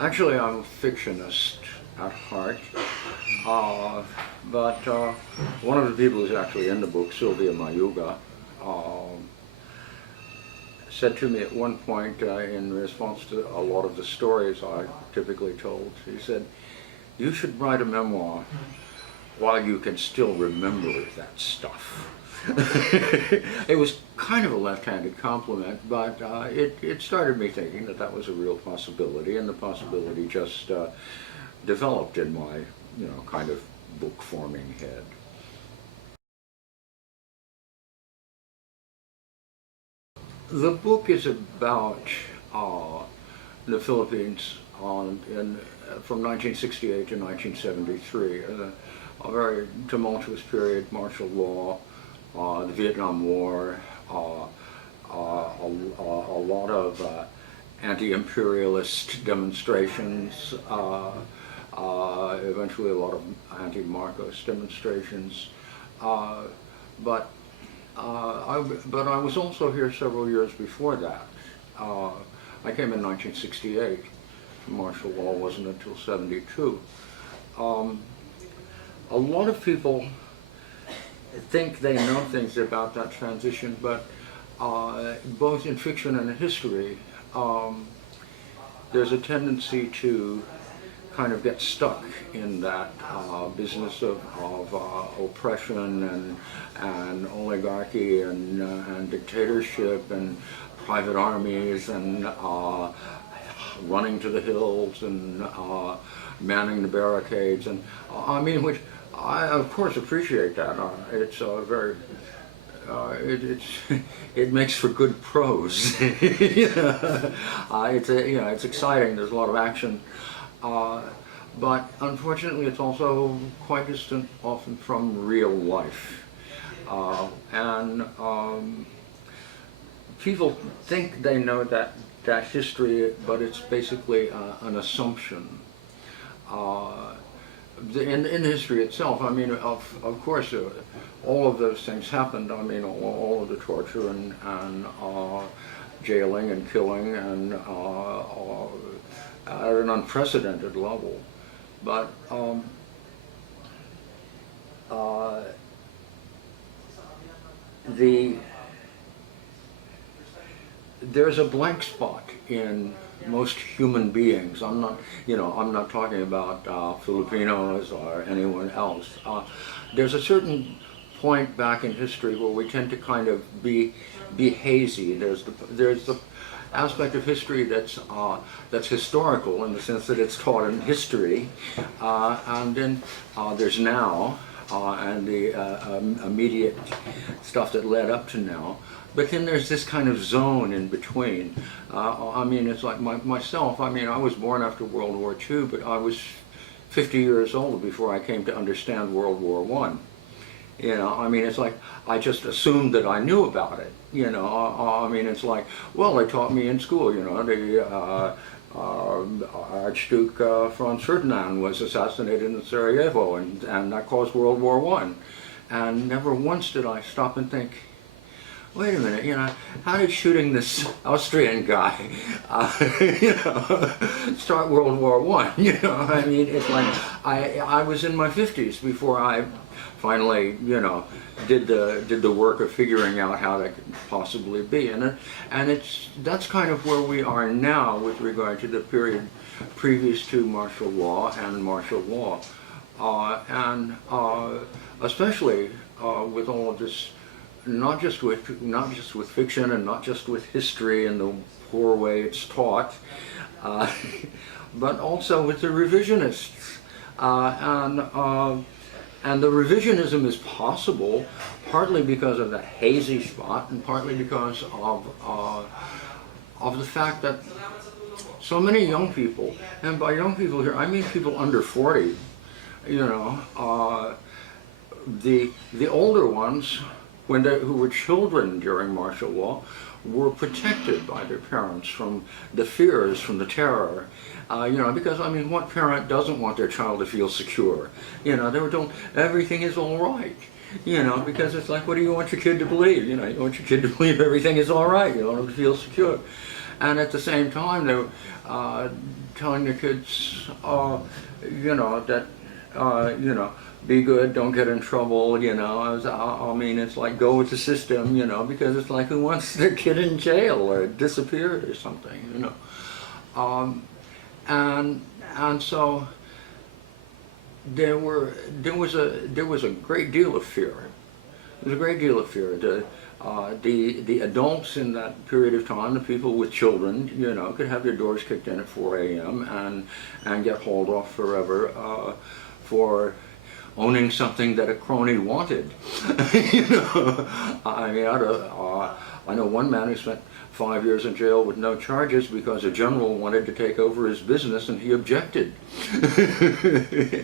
Actually, I'm a fictionist at heart, but one of the people who's actually in the book, Sylvia Mayuga, um, said to me at one point in response to a lot of the stories I typically told, she said, "You should write a memoir while you can still remember that stuff." It was kind of a left-handed compliment, but it started me thinking that that was a real possibility, and the possibility just developed in my, kind of book-forming head. The book is about the Philippines from 1968 to 1973, a very tumultuous period, martial law, the Vietnam War, a lot of anti-imperialist demonstrations, eventually a lot of anti-Marcos demonstrations, uh, but but I was also here several years before that. I came in 1968. Martial law wasn't until 72. Um, a lot of people think they know things about that transition, but both in fiction and in history, there's a tendency to kind of get stuck in that business of oppression and oligarchy and dictatorship and private armies and running to the hills and manning the barricades, and I mean, which I of course appreciate that. It's very it's it makes for good prose. It's exciting. There's a lot of action, but unfortunately, it's also quite distant, often from real life, and people think they know that history, but it's basically an assumption. In history itself, I mean, of course, all of those things happened. I mean, all of the torture and jailing and killing and at an unprecedented level. But the there's a blank spot in most human beings. I'm not talking about Filipinos or anyone else. There's a certain point back in history where we tend to kind of be hazy. There's the aspect of history that's historical in the sense that it's taught in history, and then there's now and the immediate stuff that led up to now. But then there's this kind of zone in between. I mean, it's like myself. I mean, I was born after World War II, but I was 50 years old before I came to understand World War I. I mean, it's like I just assumed that I knew about it. I mean, it's like, well, they taught me in school. The Archduke Franz Ferdinand was assassinated in Sarajevo, and that caused World War I. And never once did I stop and think, wait a minute, how did shooting this Austrian guy, start World War I? I mean, it's like I was in my 50s before I finally, did the work of figuring out how that could possibly be, and that's kind of where we are now with regard to the period previous to martial law and martial law, and especially with all of this. Not just with fiction and not just with history and the poor way it's taught, but also with the revisionists, and the revisionism is possible partly because of that hazy spot and partly because of the fact that so many young people, and by young people here I mean people under 40, the older ones, who were children during martial law, were protected by their parents from the fears, from the terror. Because I mean, what parent doesn't want their child to feel secure? They were told everything is all right. Because it's like, what do you want your kid to believe? You want your kid to believe everything is all right. You want them to feel secure. and at the same time they were telling the kids, you know, that you know, be good, don't get in trouble, you know. I mean, it's like go with the system, you know, because it's like who wants their kid in jail or disappeared or something, you know. And so there was a great deal of fear. There was a great deal of fear. The adults in that period of time, the people with children, you know, could have their doors kicked in at 4 a.m. and get hauled off forever for owning something that a crony wanted. You know, I mean, I know one man who spent 5 years in jail with no charges because a general wanted to take over his business and he objected.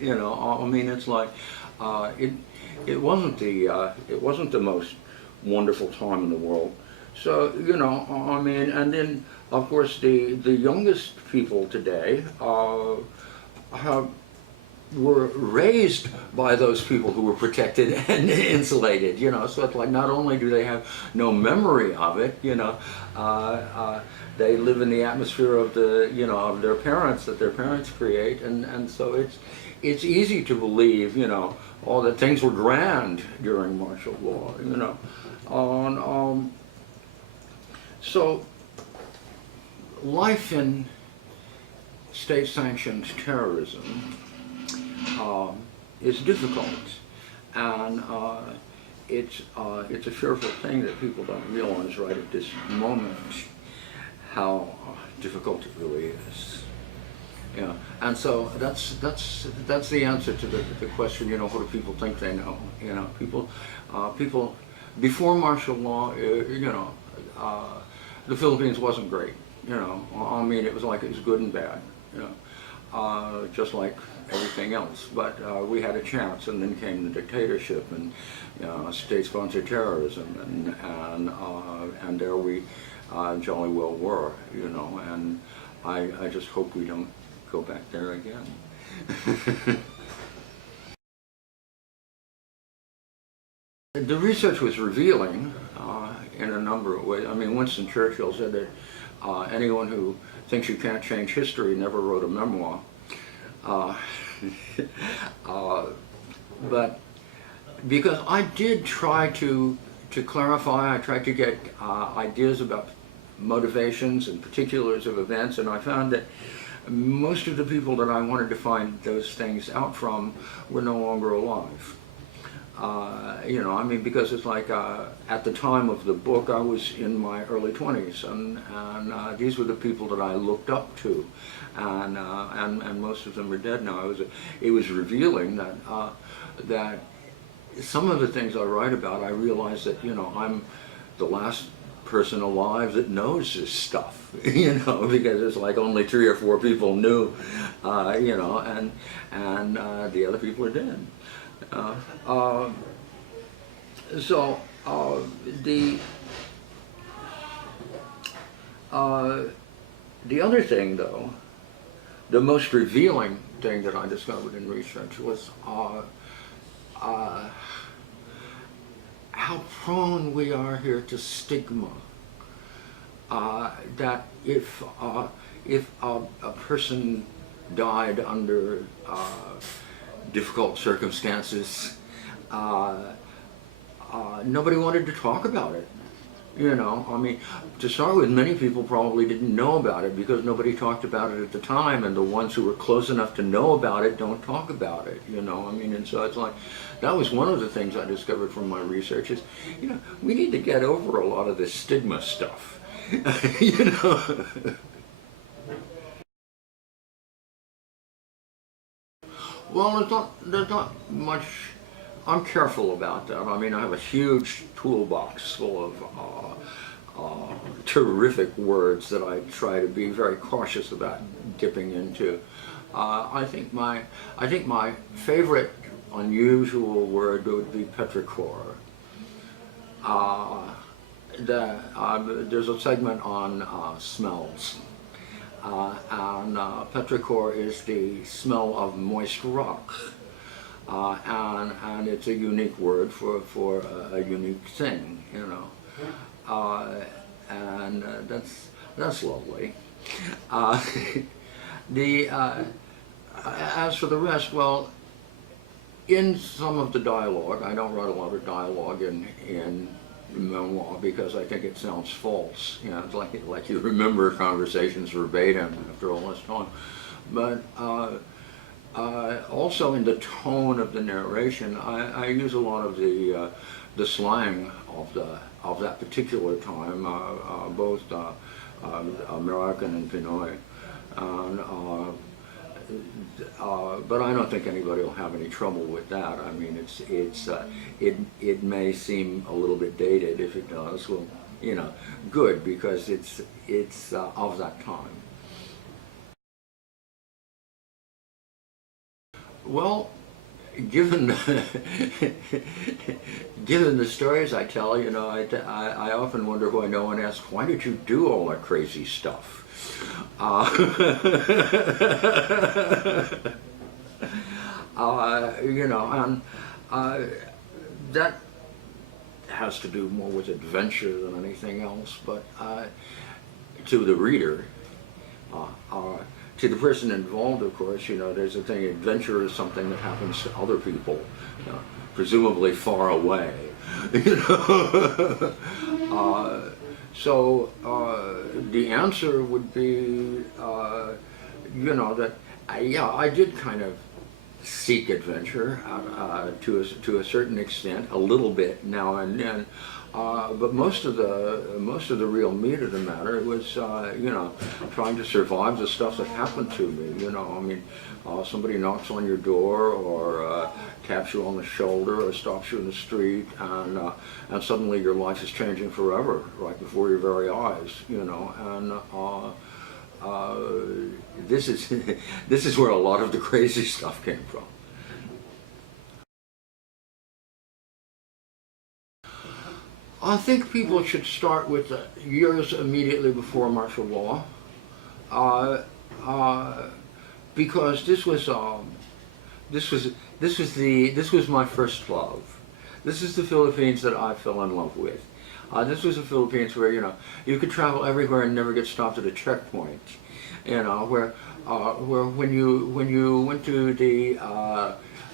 You know, I mean, it's like it wasn't the most wonderful time in the world. So, you know, I mean, and then of course the youngest people today were raised by those people who were protected and insulated, you know. So it's like not only do they have no memory of it, you know, they live in the atmosphere of the, you know, of their parents, that their parents create, and so it's easy to believe, you know, all that things were grand during martial law, you know. So life in state-sanctioned terrorism is difficult, and it's a fearful thing that people don't realize right at this moment how difficult it really is. Yeah, and so that's the answer to the question. You know, what do people think they know? You know, people before martial law, you know, the Philippines wasn't great. You know, I mean, it was good and bad. You know, just like everything else. But we had a chance, and then came the dictatorship and, you know, state-sponsored terrorism, and there we jolly well were. You know, and I just hope we don't go back there again. The research was revealing in a number of ways. I mean, Winston Churchill said that anyone who thinks you can't change history never wrote a memoir. But because I did try to clarify, I tried to get ideas about motivations and particulars of events, and I found that most of the people that I wanted to find those things out from were no longer alive. You know, I mean, because it's like at the time of the book, I was in my early 20s, and these were the people that I looked up to, and most of them are dead now. It was revealing that that some of the things I write about, I realized that, you know, I'm the last person alive that knows this stuff, you know, because it's like only 3 or 4 people knew, you know, and the other people are dead. So the other thing, though, the most revealing thing that I discovered in research was how prone we are here to stigma. That if a person died under difficult circumstances, nobody wanted to talk about it. You know, I mean, to start with, many people probably didn't know about it because nobody talked about it at the time, and the ones who were close enough to know about it don't talk about it, you know. I mean, and so it's like, that was one of the things I discovered from my research is, you know, we need to get over a lot of this stigma stuff, you know. Well, there's not much. I'm careful about that. I mean, I have a huge toolbox full of terrific words that I try to be very cautious about dipping into. I think my favorite unusual word would be petrichor. There's a segment on smells. And petrichor is the smell of moist rock, and it's a unique word for a unique thing, you know. And That's lovely. Uh, the as for the rest, well, in some of the dialogue, I don't write a lot of dialogue in memoir because I think it sounds false. You know, it's like you remember conversations verbatim after all this time. But also in the tone of the narration, I use a lot of the slang of that particular time, both American and Pinoy. And, but I don't think anybody will have any trouble with that. I mean, it may seem a little bit dated. If it does, well, you know, good, because it's of that time. Well, given given the stories I tell, you know, I often wonder why no one asks, why did you do all that crazy stuff? You know, and that has to do more with adventure than anything else, but to the reader, to the person involved, of course, you know, there's a thing, adventure is something that happens to other people, presumably far away, you know. So the answer would be, you know, that yeah, I did kind of seek adventure to a certain extent, a little bit now and then, but most of the real meat of the matter was, you know, trying to survive the stuff that happened to me. You know, I mean, somebody knocks on your door or taps you on the shoulder or stops you in the street, and suddenly your life is changing forever, right before your very eyes. You know, and this is this is where a lot of the crazy stuff came from. I think people should start with the years immediately before martial law, uh, uh, because this was this was my first love. This is the Philippines that I fell in love with. This was the Philippines where, you know, you could travel everywhere and never get stopped at a checkpoint. You know, where when you went to the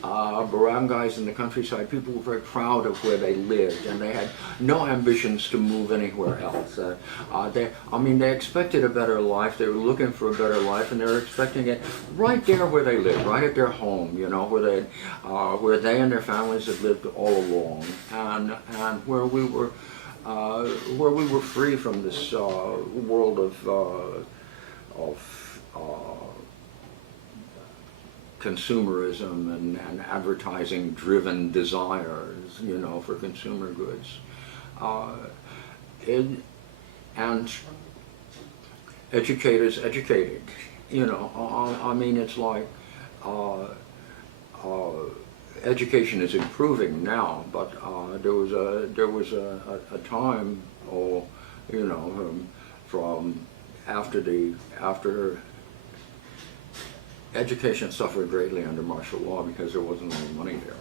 barangays in the countryside, people were very proud of where they lived, and they had no ambitions to move anywhere else. I mean, they expected a better life. They were looking for a better life, and they were expecting it right there where they lived, right at their home. You know, where they and their families had lived all along, and where we were free from this world of consumerism and advertising-driven desires, you know, for consumer goods, and educators educated. You know, I mean, it's like education is improving now, but there was a time, or you know, from after education suffered greatly under martial law because there wasn't any money there.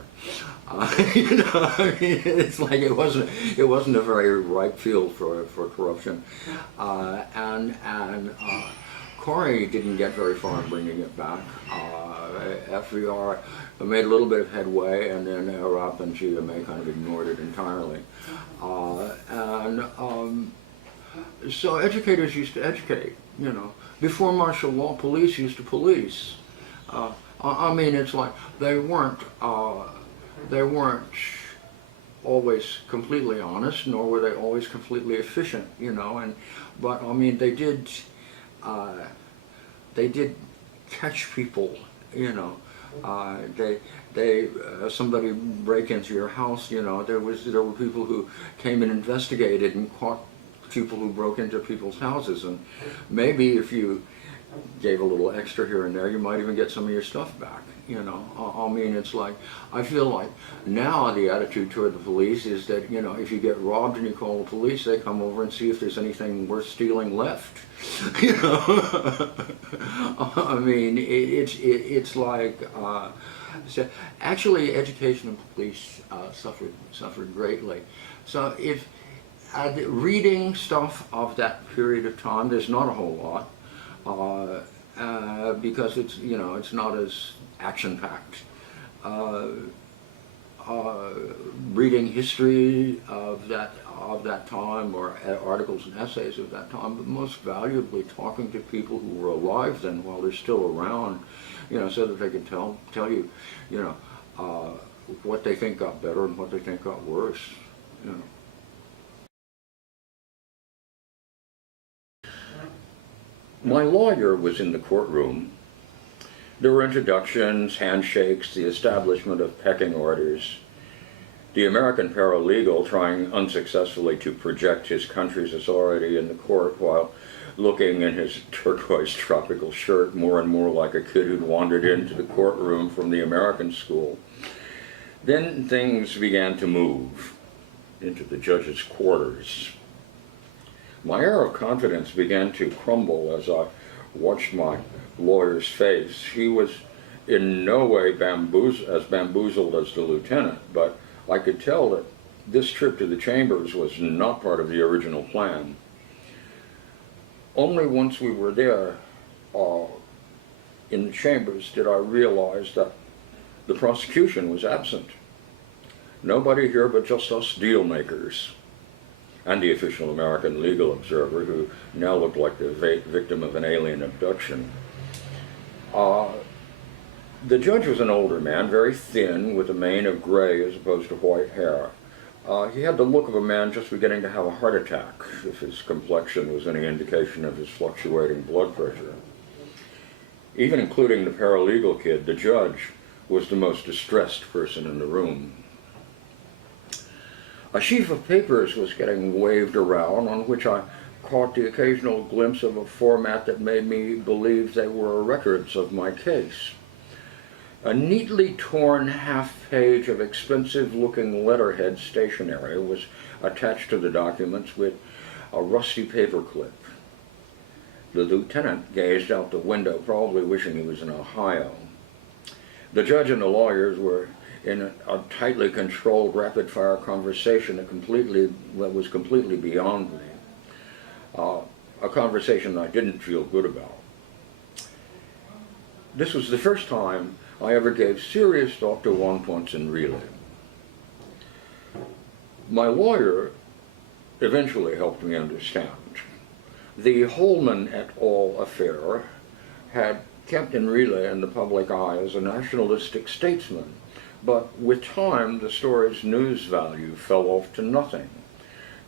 You know, I mean, it's like it wasn't a very ripe field for corruption, and Corey didn't get very far in bringing it back. FDR made a little bit of headway, and then Iraq and GMA kind of ignored it entirely, so educators used to educate. You know, before martial law, police used to police. I mean, it's like they weren't always completely honest, nor were they always completely efficient. You know, but I mean, they did catch people. You know, somebody break into your house. You know, there were people who came and investigated and caught people who broke into people's houses, and maybe if you gave a little extra here and there, you might even get some of your stuff back. You know, I mean, it's like, I feel like now the attitude toward the police is that, you know, if you get robbed and you call the police, they come over and see if there's anything worth stealing left. You know, I mean, it's like, so actually education and police suffered greatly. So if reading stuff of that period of time, there's not a whole lot, because it's, you know, it's not as action-packed. Reading history of that time, or articles and essays of that time, but most valuably talking to people who were alive then while they're still around, you know, so that they can tell you, you know, what they think got better and what they think got worse, you know. My lawyer was in the courtroom. There were introductions, handshakes, the establishment of pecking orders. The American paralegal trying unsuccessfully to project his country's authority in the court while looking in his turquoise tropical shirt more and more like a kid who'd wandered into the courtroom from the American school. Then things began to move into the judge's quarters. My air of confidence began to crumble as I watched my lawyer's face. He was in no way as bamboozled as the lieutenant, but I could tell that this trip to the chambers was not part of the original plan. Only once we were there in the chambers did I realize that the prosecution was absent. Nobody here but just us deal makers, and the official American legal observer, who now looked like the victim of an alien abduction. The judge was an older man, very thin, with a mane of gray as opposed to white hair. He had the look of a man just beginning to have a heart attack, if his complexion was any indication of his fluctuating blood pressure. Even including the paralegal kid, the judge was the most distressed person in the room. A sheaf of papers was getting waved around, on which I caught the occasional glimpse of a format that made me believe they were records of my case. A neatly torn half-page of expensive-looking letterhead stationery was attached to the documents with a rusty paperclip. The lieutenant gazed out the window, probably wishing he was in Ohio. The judge and the lawyers were in a tightly controlled, rapid-fire conversation that was completely beyond me. A conversation I didn't feel good about. This was the first time I ever gave serious thought to one point in relay. My lawyer eventually helped me understand. The Holman et al. Affair had kept Enrile in the public eye as a nationalistic statesman, but with time the story's news value fell off to nothing.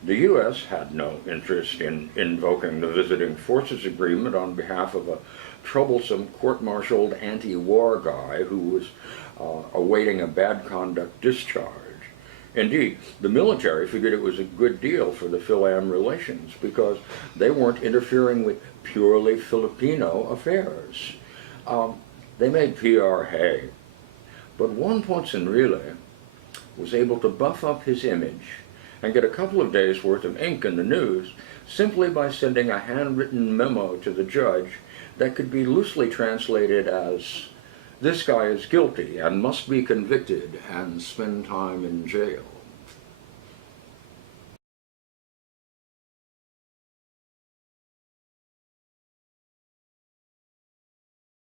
The U.S. had no interest in invoking the Visiting Forces Agreement on behalf of a troublesome court-martialed anti-war guy who was awaiting a bad conduct discharge. Indeed, the military figured it was a good deal for the Phil-Am relations because they weren't interfering with purely Filipino affairs. They made PR hay. But Juan Ponce Enrile was able to buff up his image and get a couple of days' worth of ink in the news simply by sending a handwritten memo to the judge that could be loosely translated as, "This guy is guilty and must be convicted and spend time in jail."